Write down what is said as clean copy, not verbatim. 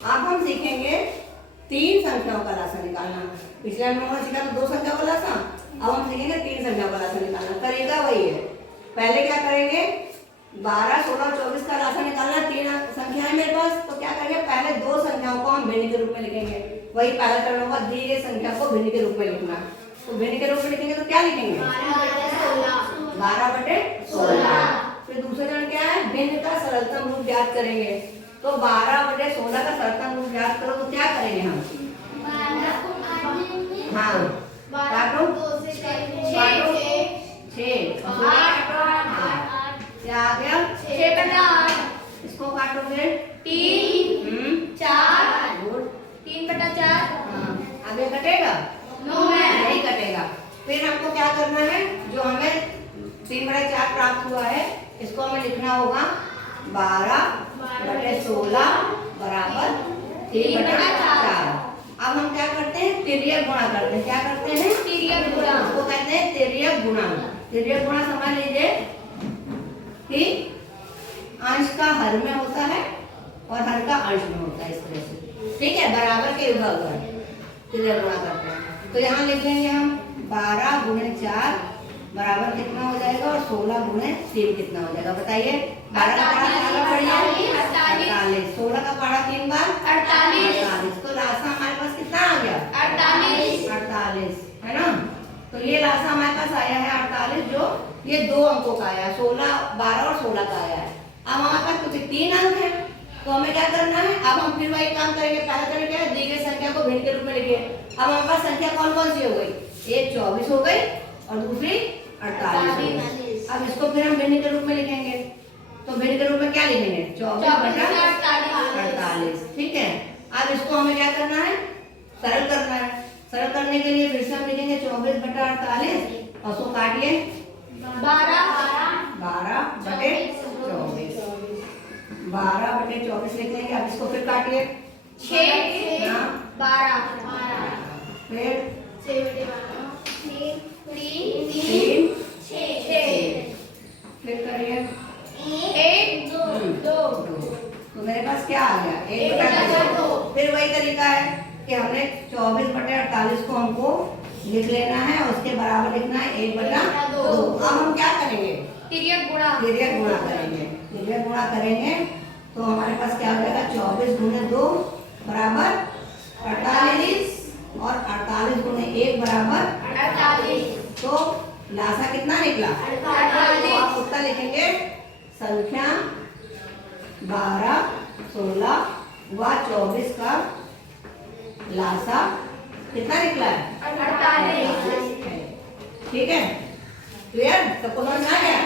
अब हम सीखेंगे तीन संख्याओं का लासा निकालना। पिछले हम लोगों ने सीखा तो दो संख्याओं का लासा, अब हम सीखेंगे तीन संख्याओं का लासा निकालना। तरीका वही है। पहले क्या करेंगे, 12, 16 और 24 का लासा निकालना। तीन संख्या है मेरे पास, तो क्या करेंगे, पहले दो संख्याओं को हम भिन्न के रूप में लिखेंगे। वही पहला चरण होगा, दी गई संख्या को भिन्न के रूप में लिखना। तो भिन्न के रूप में लिखेंगे तो क्या लिखेंगे, 12/16। फिर दूसरा चरण क्या है, भिन्न का सरलतम रूप ज्ञात करेंगे। तो 12/16 का सरलतम रूप ज्ञात करो तो क्या करेंगे हम, हाँ काटो, 6 क्या आ गया, 6/8। इसको काटोगे 3 4 गुड। 3/4। आगे कटेगा, नहीं कटेगा। फिर हमको क्या करना है, जो हमें 3/4 प्राप्त हुआ है, इसको हमें लिखना होगा 12/16 बराबर 3/4। अब हम क्या करते हैं, तिर्यक गुणा करते हैं। क्या करते हैं, तिर्यक गुणा। उसको कहते हैं तिर्यक गुणा। तिर्यक गुणा समझ लीजिए कि अंश का हर में होता है और हर का अंश में होता है, इस तरह से। ठीक है, बराबर के विभाग तिर्यक गुणा करते हैं। तो यहाँ लिख लेंगे हम 12 × 4 बराबर कितना हो जाएगा, और 16 × 3 कितना हो जाएगा, बताइए। 12 का पढ़ा 48, 16 का पढ़ा 3 बार 48। तो लासा हमारे पास कितना आ गया, 48 है ना। तो ये लासा हमारे पास आया है 48, जो ये दो अंकों का आया है, 16, 12 और 16 का आया है। अब हमारे पास क्योंकि 3 अंक है, तो हमें क्या करना है, अब हम फिर वही काम करेंगे। पहला चरण क्या है, दी गई संख्या को भिन्न के रूप में लिखिए। अब हमारे पास संख्या कौन कौन सी हो गई, एक 24 हो गई और दूसरी 48 हो गई। अब इसको फिर हम भिन्न के रूप में लिखेंगे। तो भिन्न के रूप में क्या लिखेंगे, 24/48। ठीक है, अब इसको हमें क्या करना है, सरल करना है। सरल करने के लिए फिर से हम लिखेंगे 24/48 और उसको काटिए 12/24। 12/24 लिख लेंगे। अब इसको फिर काटिए 6 12 फिर 3 6 फिर करिए 1 2 तो मेरे पास क्या आ गया, 1/2। फिर वही तरीका है कि हमने 24/48 को हमको लिख लेना है और उसके बराबर लिखना है 1/2। अब हम क्या करेंगे, तिर्यक गुणा। तिर्यक गुणा करेंगे। तिर्यक गुणा करेंगे तो हमारे पास क्या हो जाएगा, 24 × 2 बराबर 48 और 48 × 1 बराबर 48। तो लासा कितना निकला, 48। तो आप उत्तर लिखेंगे संख्या 12, 16 व 24 का लासा कितना निकला है, 48। ठीक है। क्लियर, सबको समझ में आ गया।